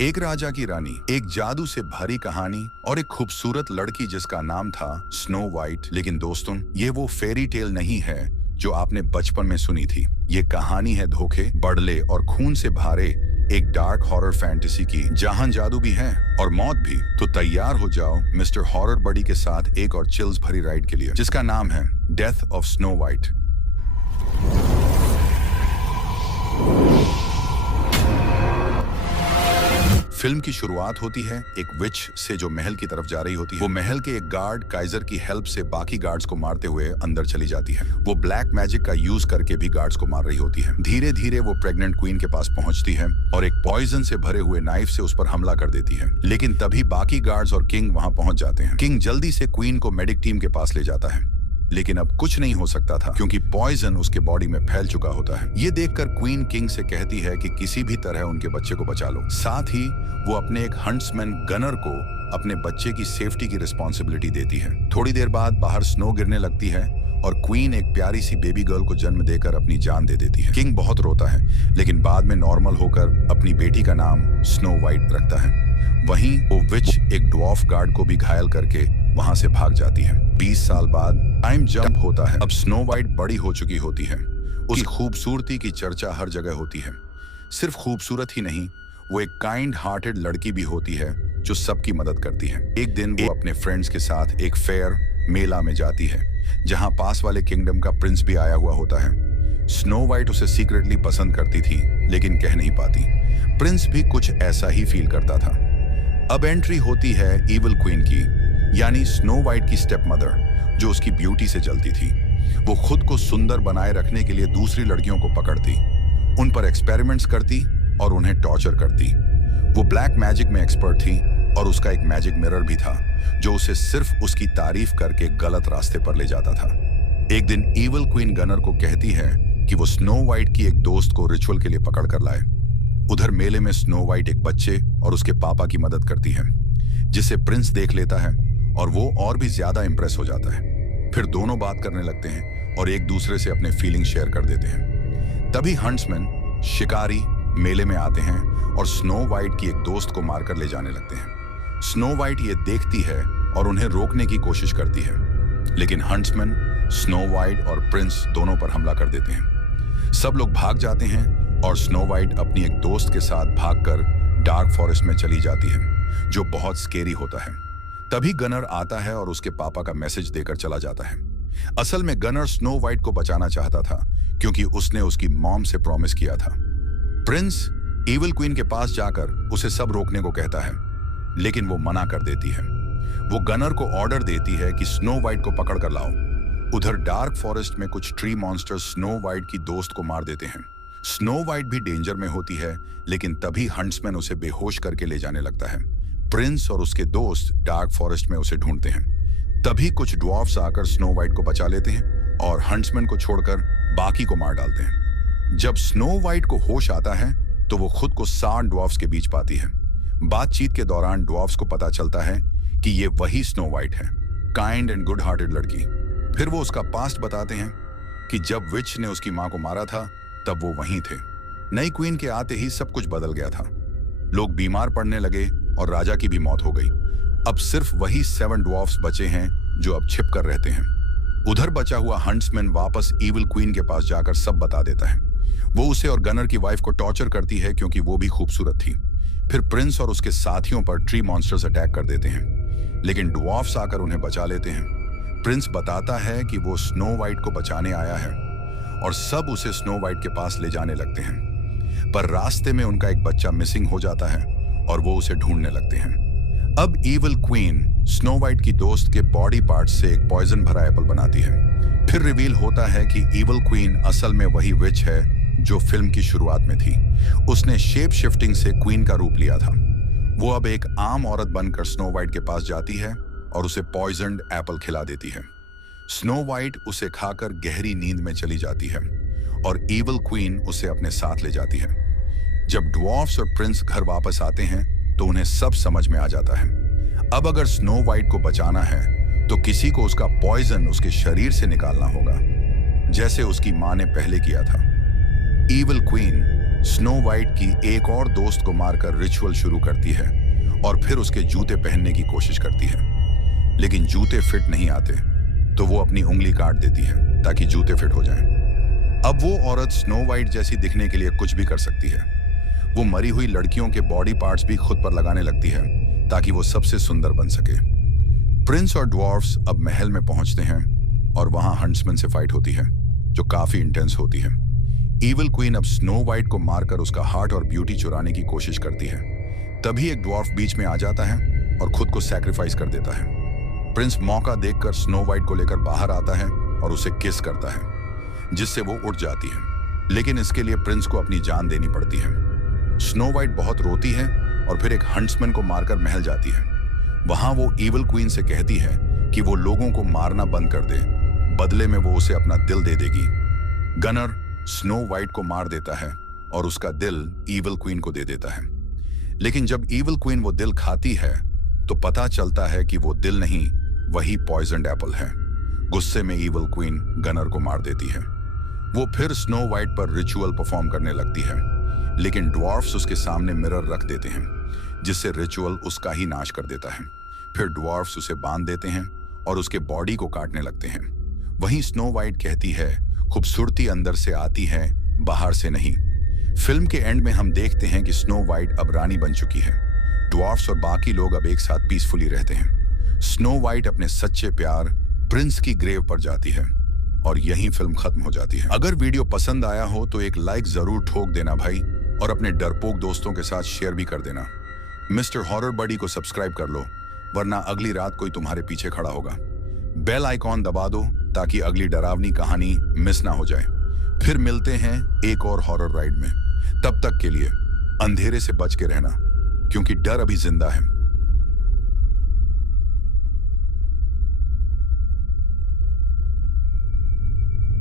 एक राजा की रानी, एक जादू से भरी कहानी और एक खूबसूरत लड़की जिसका नाम था स्नो वाइट। लेकिन दोस्तों, ये वो फेरी टेल नहीं है जो आपने बचपन में सुनी थी। ये कहानी है धोखे, बड़ले और खून से भरे एक डार्क हॉरर फैंटेसी की, जहां जादू भी है और मौत भी। तो तैयार हो जाओ मिस्टर हॉरर बडी के साथ एक और चिल्स भरी राइड के लिए, जिसका नाम है death of snow white. Film की शुरुआत होती है एक विच से जो महल की तरफ जा रही होती है। वो महल के एक गार्ड काइजर की हेल्प से बाकी गार्ड्स को मारते हुए अंदर चली जाती है। वो ब्लैक मैजिक का यूज करके भी गार्ड्स को मार रही होती है। धीरे धीरे वो प्रेग्नेंट क्वीन के पास पहुंचती है और एक पॉइजन से भरे हुए नाइफ से उस पर हमला कर देती है। लेकिन तभी बाकी गार्ड्स और किंग वहां पहुंच जाते हैं। किंग जल्दी से क्वीन को मेडिक टीम के पास ले जाता है, लेकिन अब कुछ नहीं हो सकता था क्योंकि पॉइजन उसके बॉडी में फैल चुका होता है। ये देखकर क्वीन किंग से कहती है कि किसी भी तरह उनके बच्चे को बचा लो। साथ ही वो अपने एक हंट्समैन गनर को अपने बच्चे की सेफ्टी की रिस्पॉन्सिबिलिटी देती है। थोड़ी देर बाद बाहर स्नो गिरने लगती है और क्वीन एक प्यारी सी बेबी गर्ल को जन्म देकर अपनी जान दे देती है। किंग बहुत रोता है, लेकिन बाद में नॉर्मल होकर अपनी बेटी का नाम स्नो वाइट रखता है। वहीं वो विच एक ड्वार्फ गार्ड को भी घायल करके वहां से भाग जाती है। 20 साल बाद टाइम जंप होता है। अब स्नो वाइट बड़ी हो चुकी होती है। उसकी खूबसूरती की चर्चा हर जगह होती है। सिर्फ खूबसूरत ही नहीं, वो एक काइंड हार्टेड लड़की भी होती है जो सबकी मदद करती है। एक दिन वो अपने फ्रेंड्स के साथ एक फेयर मेला में जाती है, जहां पास वाले किंगडम का प्रिंस भी आया हुआ होता है। स्नो वाइट उसे सीक्रेटली पसंद करती थी, लेकिन कह नहीं पाती। प्रिंस भी कुछ ऐसा ही फील करता था। अब एंट्री होती है इविल क्वीन की, यानी स्नो वाइट की स्टेप मदर, जो उसकी ब्यूटी से जलती थी। वो खुद को सुंदर बनाए रखने के लिए दूसरी लड़कियों को पकड़ती, उन पर एक्सपेरिमेंट्स करती और उन्हें टॉर्चर करती। वो ब्लैक मैजिक में एक्सपर्ट थी और उसका एक मैजिक मिरर भी था जो उसे सिर्फ उसकी तारीफ करके गलत रास्ते पर ले जाता था। एक दिन इविल क्वीन गनर को कहती है कि वो स्नो वाइट की एक दोस्त को रिचुअल के लिए पकड़ कर लाए। उधर मेले में स्नो वाइट एक बच्चे और उसके पापा की मदद करती है, जिसे प्रिंस देख लेता है और वो और भी ज्यादा इंप्रेस हो जाता है। फिर दोनों बात करने लगते हैं और एक दूसरे से अपने फीलिंग शेयर कर देते हैं। तभी हंट्समैन, शिकारी मेले में आते हैं और स्नो वाइट की एक दोस्त को मारकर ले जाने लगते हैं। स्नो वाइट ये देखती है और उन्हें रोकने की कोशिश करती है, लेकिन हंट्समैन, स्नो वाइट और प्रिंस दोनों पर हमला कर देते हैं। सब लोग भाग जाते हैं और स्नो वाइट अपनी एक दोस्त के साथ भागकर डार्क फॉरेस्ट में चली जाती है, जो बहुत स्केरी होता है। तभी गनर आता है और उसके पापा का मैसेज देकर चला जाता है। असल में गनर स्नो वाइट को बचाना चाहता था क्योंकि उसने उसकी मॉम से प्रॉमिस किया था। प्रिंस इविल क्वीन के पास जाकर उसे सब रोकने को कहता है, लेकिन वो मना कर देती है। वो गनर को ऑर्डर देती है कि स्नो वाइट को पकड़ कर लाओ। उधर डार्क फॉरेस्ट में कुछ ट्री मॉन्स्टर्स स्नो वाइट की दोस्त को मार देते हैं। स्नो वाइट भी डेंजर में होती है, लेकिन तभी हंट्समैन उसे बेहोश करके ले जाने लगता है। प्रिंस और उसके दोस्त डार्क फॉरेस्ट में उसे ढूंढते हैं। तभी कुछ ड्वार्फ्स आकर स्नो वाइट को बचा लेते हैं और हंट्समैन को छोड़कर बाकी को मार डालते हैं। जब स्नो वाइट को होश आता है तो वो खुद को 7 ड्वार्फ्स के बीच पाती है। बातचीत के दौरान ड्वार्फ्स को पता चलता है कि ये वही स्नो वाइट है, काइंड एंड गुड हार्टेड लड़की। फिर वो उसका पास्ट बताते हैं कि जब विच ने उसकी मां को मारा था तब वो वहीं थे। नई क्वीन के आते ही सब कुछ बदल गया था। लोग बीमार पड़ने लगे और राजा की भी मौत हो गई। अब सिर्फ वही 7 ड्वार्फ्स बचे हैं जो अब छिप कर रहते हैं। उधर बचा हुआ हंट्समैन वापस इविल क्वीन के पास जाकर सब बता देता है। वो उसे और गनर की वाइफ को टॉर्चर करती है क्योंकि वो भी खूबसूरत थी। फिर प्रिंस और उसके साथियों पर ट्री मॉन्स्टर्स अटैक कर देते हैं, लेकिन ड्वार्फ्स आकर उन्हें बचा लेते हैं। प्रिंस बताता है कि वो स्नो वाइट को बचाने आया है और सब उसे स्नो वाइट के पास ले जाने लगते हैं। पर रास्ते में उनका एक बच्चा मिसिंग हो जाता है और वो उसे ढूंढने लगते हैं। अब इविल क्वीन स्नो वाइट की दोस्त के बॉडी पार्ट से एक पॉइजन भरा एप्पल बनाती है। फिर रिवील होता है कि इविल क्वीन असल में वही विच है जो फिल्म की शुरुआत में थी। उसने शेप शिफ्टिंग से क्वीन का रूप लिया था। वो अब एक आम औरत बनकर स्नो वाइट के पास जाती है और उसे पॉइजन्ड एप्पल खिला देती है। स्नो वाइट उसे खाकर गहरी नींद में चली जाती है और इविल क्वीन उसे अपने साथ ले जाती है। जब ड्वार्फ्स और प्रिंस घर वापस आते हैं तो उन्हें सब समझ में आ जाता है। अब अगर स्नो वाइट को बचाना है तो किसी को उसका पॉइजन उसके शरीर से निकालना होगा, जैसे उसकी मां ने पहले किया था। इविल क्वीन स्नो वाइट की एक और दोस्त को मारकर रिचुअल शुरू करती है और फिर उसके जूते पहनने की कोशिश करती है, लेकिन जूते फिट नहीं आते तो वो अपनी उंगली काट देती है ताकि जूते फिट हो जाएं। अब वो औरत स्नो वाइट जैसी दिखने के लिए कुछ भी कर सकती है। वो मरी हुई लड़कियों के बॉडी पार्ट्स भी खुद पर लगाने लगती है ताकि वो सबसे सुंदर बन सके। प्रिंस और ड्वार्फ्स अब महल में पहुंचते हैं और वहां हंट्समैन से फाइट होती है जो काफी इंटेंस होती है। ईविल क्वीन अब स्नो वाइट को मारकर उसका हार्ट और ब्यूटी चुराने की कोशिश करती है। तभी एक ड्वार्फ बीच में आ जाता है और खुद को सैक्रिफाइस कर देता है। प्रिंस मौका देखकर स्नो वाइट को लेकर बाहर आता है और उसे किस करता है, जिससे वो उठ जाती है, लेकिन इसके लिए प्रिंस को अपनी जान देनी पड़ती है। स्नो वाइट बहुत रोती है और फिर एक हंट्समैन को मारकर महल जाती है। वहां वो ईविल क्वीन से कहती है कि वो लोगों को मारना बंद कर दे, बदले में वो उसे अपना दिल दे देगी। गनर स्नो वाइट को मार देता है और उसका दिल ईविल क्वीन को दे देता है, लेकिन जब ईविल क्वीन वो दिल खाती है तो पता चलता है कि वो दिल नहीं, वही पॉइजन्ड एप्पल है। गुस्से में ईविल क्वीन गनर को मार देती है। वो फिर स्नो वाइट पर रिचुअल परफॉर्म करने लगती है, लेकिन ड्वार्फ्स उसके सामने मिरर रख देते हैं, जिससे रिचुअल उसका ही नाश कर देता है। फिर ड्वार्फ्स उसे बांध देते हैं और उसके बॉडी को काटने लगते हैं। वहीं स्नो वाइट कहती है, खूबसूरती अंदर से आती है, बाहर से नहीं। फिल्म के एंड में हम देखते हैं कि स्नो वाइट अब रानी बन चुकी है। ड्वार्फ्स और बाकी लोग अब एक साथ पीसफुली रहते हैं। स्नो वाइट अपने सच्चे प्यार प्रिंस की ग्रेव पर जाती है और यहीं फिल्म खत्म हो जाती है। अगर वीडियो पसंद आया हो तो एक लाइक जरूर ठोक देना भाई, और अपने डरपोक दोस्तों के साथ शेयर भी कर देना। मिस्टर हॉरर बडी को सब्सक्राइब कर लो, वरना अगली रात कोई तुम्हारे पीछे खड़ा होगा। बेल आइकॉन दबा दो ताकि अगली डरावनी कहानी मिस ना हो जाए। फिर मिलते हैं एक और हॉरर राइड में। तब तक के लिए अंधेरे से बच के रहना, क्योंकि डर अभी जिंदा है।